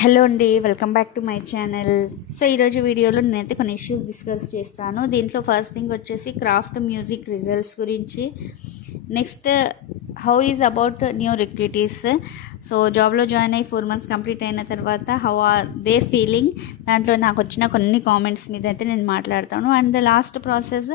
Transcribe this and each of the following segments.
Hello అండి welcome back to my channel. So ఈరోజు వీడియోలో నేనైతే కొన్ని ఇష్యూస్ డిస్కస్ చేస్తాను. దీంట్లో ఫస్ట్ థింగ్ వచ్చేసి క్రాఫ్ట్ మ్యూజిక్ రిజల్ట్స్ గురించి. Next how is about new recruitees so జాబ్లో జాయిన్ అయ్యి ఫోర్ మంత్స్ కంప్లీట్ అయిన తర్వాత హౌ ఆర్ దే ఫీలింగ్ దాంట్లో నాకు వచ్చిన కొన్ని కామెంట్స్ మీద అయితే నేను మాట్లాడతాను. And the last process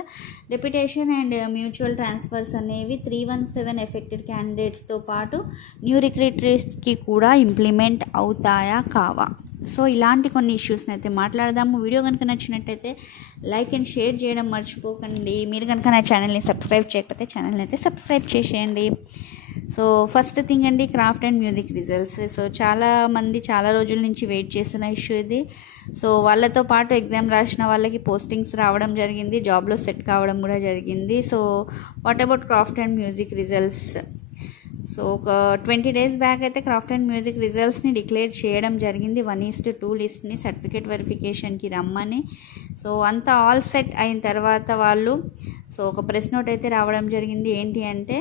deputation and mutual transfers అనేవి త్రీ వన్ సెవెన్ ఎఫెక్టెడ్ క్యాండిడేట్స్తో పాటు న్యూ రిక్రూటరీస్కి కూడా ఇంప్లిమెంట్ అవుతాయా కావా? సో ఇలాంటి కొన్ని ఇష్యూస్ని అయితే మాట్లాడదాము. వీడియో కనుక నచ్చినట్టయితే లైక్ అండ్ షేర్ చేయడం మర్చిపోకండి. మీరు కనుక నా ఛానల్ని సబ్స్క్రైబ్ చేయకపోతే ఛానల్ని అయితే సబ్స్క్రైబ్ చేసేయండి. సో ఫస్ట్ థింగ్ అండి craft and music results. So చాలా మంది చాలా రోజుల నుంచి వెయిట్ చేస్తున్న ఇష్యూ ఇది. సో వాళ్ళతో పాటు ఎగ్జామ్ రాసిన వాళ్ళకి పోస్టింగ్స్ రావడం జరిగింది. జాబ్లో సెట్ కావడం కూడా జరిగింది. So what about craft and music results? So ఒక ట్వంటీ డేస్ బ్యాక్ అయితే క్రాఫ్ట్ అండ్ మ్యూజిక్ రిజల్ట్స్ని డిక్లేర్ చేయడం జరిగింది. వన్ ఈస్ట్ టూ లిస్ట్ని సర్టిఫికేట్ వెరిఫికేషన్కి రమ్మని. సో అంతా ఆల్ సెట్ అయిన తర్వాత వాళ్ళు సో ఒక ప్రెస్ నోట్ అయితే రావడం జరిగింది. ఏంటి అంటే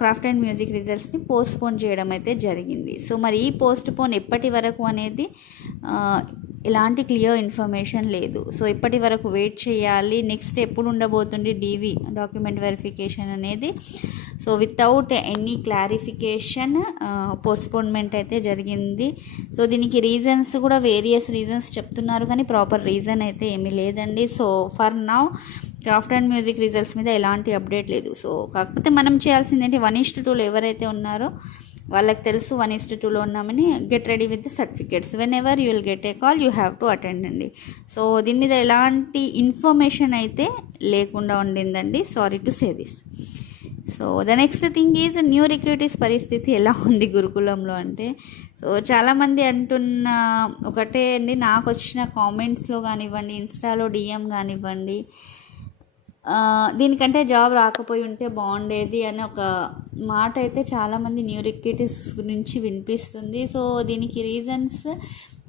క్రాఫ్ట్ అండ్ మ్యూజిక్ రిజల్ట్స్ని పోస్ట్పోన్ చేయడం అయితే జరిగింది. సో మరి ఈ పోస్ట్పోన్ ఎప్పటి వరకు అనేది ఎలాంటి క్లియర్ ఇన్ఫర్మేషన్ లేదు. సో ఇప్పటి వరకు వెయిట్ చేయాలి. నెక్స్ట్ ఎప్పుడు ఉండబోతుంది డీవీ డాక్యుమెంట్ వెరిఫికేషన్ అనేది. So without any clarification postponement అయితే జరిగింది. సో దీనికి రీజన్స్ కూడా వేరియస్ రీజన్స్ చెప్తున్నారు కానీ ప్రాపర్ రీజన్ అయితే ఏమీ లేదండి. So for now craft and music results మీద ఎలాంటి అప్డేట్ లేదు. సో కాకపోతే మనం చేయాల్సింది ఏంటి? వన్ ఇస్ట్ టూలో ఎవరైతే ఉన్నారో వాళ్ళకి తెలుసు వన్ ఇస్ట్ టూలో ఉన్నామని get ready with the certificates whenever you will get a call you have to attend అండి. సో దీని మీద ఎలాంటి ఇన్ఫర్మేషన్ అయితే లేకుండా ఉండిందండి. Sorry to say this so the next thing is new recruitees పరిస్థితి ఎలా ఉంది గురుకులంలో అంటే సో చాలామంది అంటున్న ఒకటే అండి నాకు వచ్చిన కామెంట్స్లో కానివ్వండి ఇన్స్టాలో డిఎం కానివ్వండి దీనికంటే జాబ్ రాకపోయి ఉంటే బాగుండేది అని ఒక మాట అయితే చాలామంది న్యూ రిక్రూటీస్ గురించి వినిపిస్తుంది. సో దీనికి రీజన్స్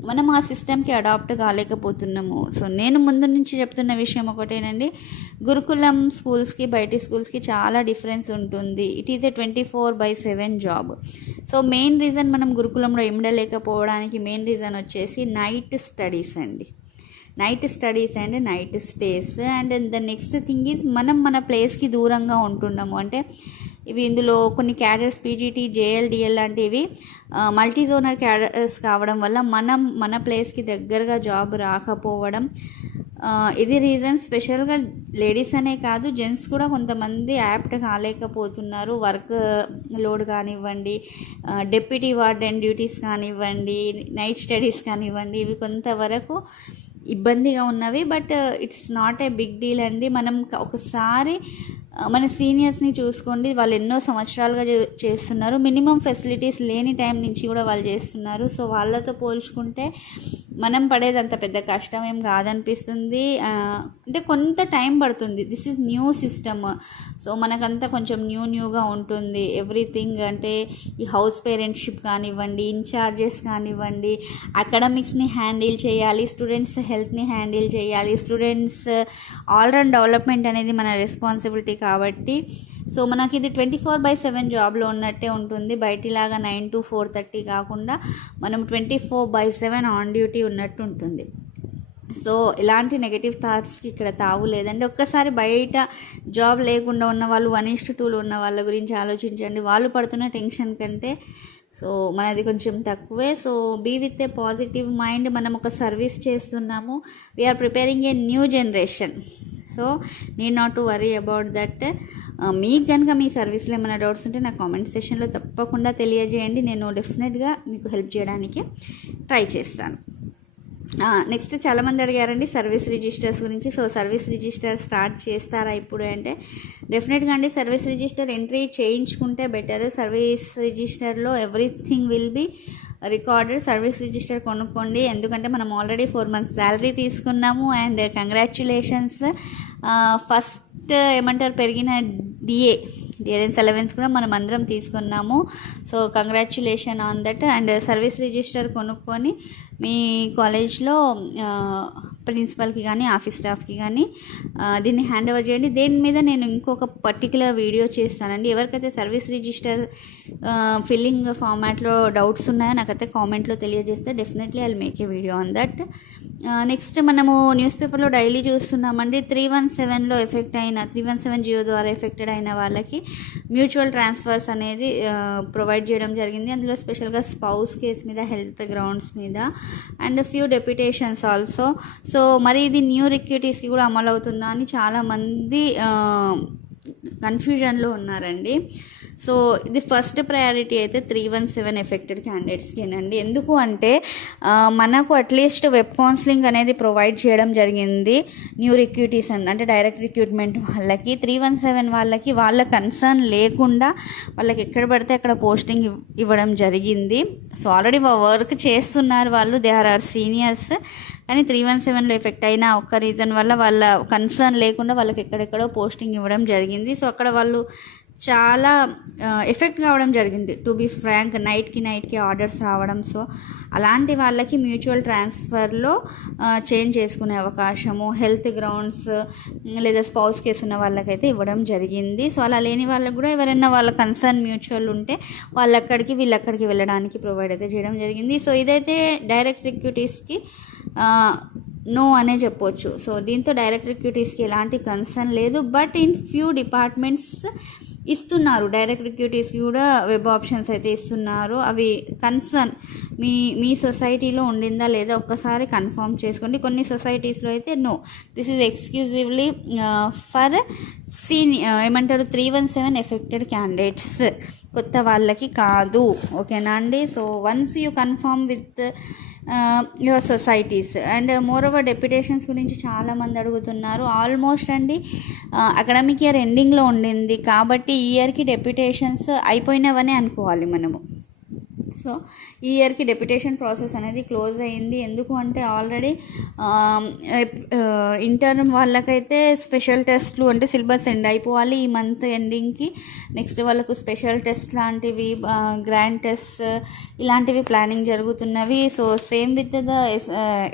మనం ఆ సిస్టమ్కి అడాప్ట్ కాలేకపోతున్నాము. సో నేను ముందు నుంచి చెప్తున్న విషయం ఒకటేనండి. గురుకులం స్కూల్స్కి బయటి స్కూల్స్కి చాలా డిఫరెన్స్ ఉంటుంది. It is a twenty four by seven job so main reason మనం గురుకులంలో ఇమ్మడలేకపోవడానికి మెయిన్ రీజన్ వచ్చేసి నైట్ స్టడీస్ అండి. Night studies and night stays. And the next thing is మనం మన ప్లేస్కి దూరంగా ఉంటున్నాము. అంటే ఇవి ఇందులో కొన్ని క్యాడర్స్ పీజీటీ జేఎల్డిఎల్ లాంటివి మల్టీ జోనర్ క్యాడర్స్ కావడం వల్ల మనం మన ప్లేస్కి దగ్గరగా జాబ్ రాకపోవడం ఇది రీజన్ స్పెషల్గా లేడీస్ అనే కాదు జెంట్స్ కూడా కొంతమంది యాప్ట్ కాలేకపోతున్నారు. వర్క్ లోడ్ కానివ్వండి డెప్యూటీ వార్డెన్ డ్యూటీస్ కానివ్వండి నైట్ స్టడీస్ కానివ్వండి ఇవి కొంతవరకు ఇబ్బందిగా ఉన్నవి but it's not a big deal అండి. మనం ఒకసారి మన సీనియర్స్ని చూసుకోండి. వాళ్ళు ఎన్నో సంవత్సరాలుగా చే- చేస్తున్నారు. మినిమం ఫెసిలిటీస్ లేని టైం నుంచి కూడా వాళ్ళు చేస్తున్నారు. సో వాళ్ళతో పోల్చుకుంటే మనం పడేది అంత పెద్ద కష్టం ఏం కాదనిపిస్తుంది. అంటే కొంత టైం పడుతుంది. This is new system so మనకంతా కొంచెం న్యూ న్యూగా ఉంటుంది. ఎవ్రీథింగ్ అంటే ఈ హౌస్ పేరెంట్షిప్ కానివ్వండి ఇన్ఛార్జెస్ కానివ్వండి అకాడమిక్స్ని హ్యాండిల్ చేయాలి స్టూడెంట్స్ హెల్త్ని హ్యాండిల్ చేయాలి స్టూడెంట్స్ ఆల్రౌండ్ డెవలప్మెంట్ అనేది మన రెస్పాన్సిబిలిటీ కాబట్టి సో మనకి ఇది ట్వంటీ ఫోర్ బై సెవెన్ జాబ్లో ఉన్నట్టే ఉంటుంది. బయటిలాగా నైన్ టు ఫోర్ థర్టీ కాకుండా మనం twenty four by seven on duty ఉన్నట్టు ఉంటుంది. సో ఎలాంటి నెగటివ్ థాట్స్కి ఇక్కడ తావు లేదండి. ఒక్కసారి బయట జాబ్ లేకుండా ఉన్న వాళ్ళు వన్ ఇస్ట్ టూలు ఉన్న వాళ్ళ గురించి ఆలోచించండి. వాళ్ళు పడుతున్న టెన్షన్ కంటే సో మనది కొంచెం తక్కువే. So be with a positive mind మనం ఒక సర్వీస్ చేస్తున్నాము. We are preparing a new generation so నేను not to worry about that మీకు కనుక మీ సర్వీస్లో ఏమైనా డౌట్స్ ఉంటే నా కామెంట్ సెషన్లో తప్పకుండా తెలియజేయండి. నేను డెఫినెట్గా మీకు హెల్ప్ చేయడానికి ట్రై చేస్తాను. నెక్స్ట్ చాలామంది అడిగారండి సర్వీస్ రిజిస్టర్స్ గురించి. సో సర్వీస్ రిజిస్టర్ స్టార్ట్ చేస్తారా ఇప్పుడు అంటే డెఫినెట్గా అండి సర్వీస్ రిజిస్టర్ ఎంట్రీ చేయించుకుంటే బెటర్ సర్వీస్ రిజిస్టర్లో everything will be recorded service register కొనుక్కోండి. ఎందుకంటే మనం ఆల్రెడీ ఫోర్ మంత్స్ శాలరీ తీసుకున్నాము అండ్ కంగ్రాచులేషన్స్ ఫస్ట్ ఏమంటారు పెరిగిన డిఏ డియరెన్స్ అలవెన్స్ కూడా మనం అందరం తీసుకున్నాము. So congratulation on that and service register కొనుక్కొని మీ కాలేజ్లో ప్రిన్సిపల్కి కానీ ఆఫీస్ స్టాఫ్కి కానీ దీన్ని హ్యాండ్ ఓవర్ చేయండి. దేని మీద నేను ఇంకొక పర్టికులర్ వీడియో చేస్తానండి. ఎవరికైతే సర్వీస్ రిజిస్టర్ ఫిల్లింగ్ ఫార్మాట్లో డౌట్స్ ఉన్నాయో నాకైతే కామెంట్లో తెలియజేస్తే definitely I make a video on that next మనము న్యూస్ పేపర్లో డైలీ చూస్తున్నామండి. త్రీ వన్ సెవెన్లో ఎఫెక్ట్ అయిన త్రీ వన్ సెవెన్ జియో ద్వారా ఎఫెక్టెడ్ అయిన వాళ్ళకి మ్యూచువల్ ట్రాన్స్ఫర్స్ అనేది ప్రొవైడ్ చేయడం జరిగింది. అందులో స్పెషల్గా స్పౌస్ కేస్ మీద హెల్త్ గ్రౌండ్స్ మీద and few deputations also so మరి ఇది న్యూ రిక్యూటీస్కి కూడా అమలు అవుతుందా అని చాలామంది కన్ఫ్యూజన్లో ఉన్నారండి. సో ఇది ఫస్ట్ ప్రయారిటీ అయితే త్రీ వన్ సెవెన్ ఎఫెక్టెడ్ క్యాండిడేట్స్కేనండి ఎందుకు అంటే మనకు అట్లీస్ట్ వెబ్ కౌన్సిలింగ్ అనేది ప్రొవైడ్ చేయడం జరిగింది న్యూ రిక్యూటీస్ అండ్ అంటే డైరెక్ట్ రిక్రూట్మెంట్ వాళ్ళకి. త్రీ వన్ సెవెన్ వాళ్ళకి వాళ్ళ కన్సర్న్ లేకుండా వాళ్ళకి ఎక్కడ పడితే అక్కడ పోస్టింగ్ ఇవ్వడం జరిగింది. సో ఆల్రెడీ వర్క్ చేస్తున్నారు వాళ్ళు. దే ఆర్ ఆర్ సీనియర్స్ కానీ త్రీ వన్ సెవెన్లో ఎఫెక్ట్ అయిన ఒక్క రీజన్ వల్ల వాళ్ళ కన్సర్న్ లేకుండా వాళ్ళకి ఎక్కడెక్కడో పోస్టింగ్ ఇవ్వడం జరిగింది. సో అక్కడ వాళ్ళు చాలా ఎఫెక్ట్ కావడం జరిగింది. టు బి ఫ్రాంక్ నైట్కి నైట్కి ఆర్డర్స్ రావడం. సో అలాంటి వాళ్ళకి మ్యూచువల్ ట్రాన్స్ఫర్లో చేంజ్ చేసుకునే అవకాశము హెల్త్ గ్రౌండ్స్ లేదా స్పౌస్ కేసు ఉన్న వాళ్ళకైతే ఇవ్వడం జరిగింది. సో అలా లేని వాళ్ళకి కూడా ఎవరైనా వాళ్ళ కన్సర్న్ మ్యూచువల్ ఉంటే వాళ్ళక్కడికి వీళ్ళక్కడికి వెళ్ళడానికి ప్రొవైడ్ అయితే చేయడం జరిగింది. సో ఇదైతే డైరెక్ట్ రిక్యూటీస్కి నో అనే చెప్పొచ్చు. సో దీంతో డైరెక్ట్ రిక్యూటీస్కి ఎలాంటి కన్సర్న్ లేదు. బట్ ఇన్ ఫ్యూ డిపార్ట్మెంట్స్ ఇస్తున్నారు. డైరెక్ట్ రిక్యూటీస్కి కూడా వెబ్ ఆప్షన్స్ అయితే ఇస్తున్నారు. అవి కన్సర్న్. మీ మీ సొసైటీలో ఉండిందా లేదా ఒక్కసారి కన్ఫర్మ్ చేసుకోండి. కొన్ని సొసైటీస్లో అయితే no. This is exclusively for సీని ఏమంటారు? Three one seven affected candidates. కొత్త వాళ్ళకి కాదు. ఓకేనా అండి? So once you confirm with your societies and moreover deputations గురించి చాలామంది అడుగుతున్నారు. ఆల్మోస్ట్ అండి అకాడమిక్ ఇయర్ ఎండింగ్లో ఉండింది. కాబట్టి ఈ ఇయర్కి డెప్యుటేషన్స్ అయిపోయినవనే అనుకోవాలి మనము. సో ఈ ఇయర్కి డెప్యుటేషన్ ప్రాసెస్ అనేది క్లోజ్ అయ్యింది ఎందుకు అంటే ఆల్రెడీ ఇంటర్ వాళ్ళకైతే స్పెషల్ టెస్ట్లు అంటే సిలబస్ ఎండ్ అయిపోవాలి ఈ మంత్ ఎండింగ్కి. నెక్స్ట్ వాళ్ళకు స్పెషల్ టెస్ట్ లాంటివి గ్రాండ్ టెస్ట్ ఇలాంటివి planning జరుగుతున్నవి. So same with the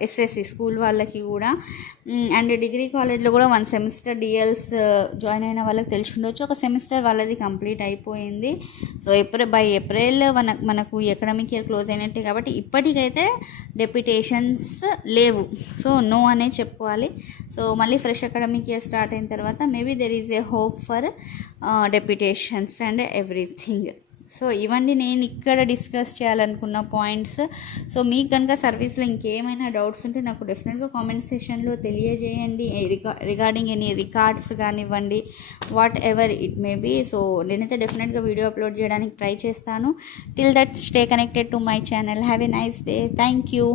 SSC school వాళ్ళకి కూడా. అండ్ డిగ్రీ కాలేజ్లో కూడా వన్ సెమిస్టర్ డిఎల్స్ జాయిన్ అయిన వాళ్ళకి తెలిసి ఉండొచ్చు. ఒక సెమిస్టర్ వాళ్ళది కంప్లీట్ అయిపోయింది. సో ఏప్రిల్ బై ఏప్రిల్ మన మనకు అకాడమిక్ ఇయర్ క్లోజ్ అయినట్టే కాబట్టి ఇప్పటికైతే డెప్యుటేషన్స్ లేవు. సో నో అనే చెప్పుకోవాలి. సో మళ్ళీ ఫ్రెష్ అకాడమిక్ ఇయర్ స్టార్ట్ అయిన తర్వాత maybe there is a hope for deputations and everything so ఇవన్నీ నేను ఇక్కడ డిస్కస్ చేయాలనుకున్న పాయింట్స్. సో మీకు కనుక సర్వీస్లో ఇంకేమైనా డౌట్స్ ఉంటే నాకు డెఫినెట్గా కామెంట్ సెషన్లో తెలియజేయండి. రిగార్డింగ్ ఎనీ రికార్డ్స్ కానివ్వండి whatever it may be so నేనైతే డెఫినెట్గా వీడియో అప్లోడ్ చేయడానికి ట్రై చేస్తాను. Till that stay connected to my channel have a nice day thank you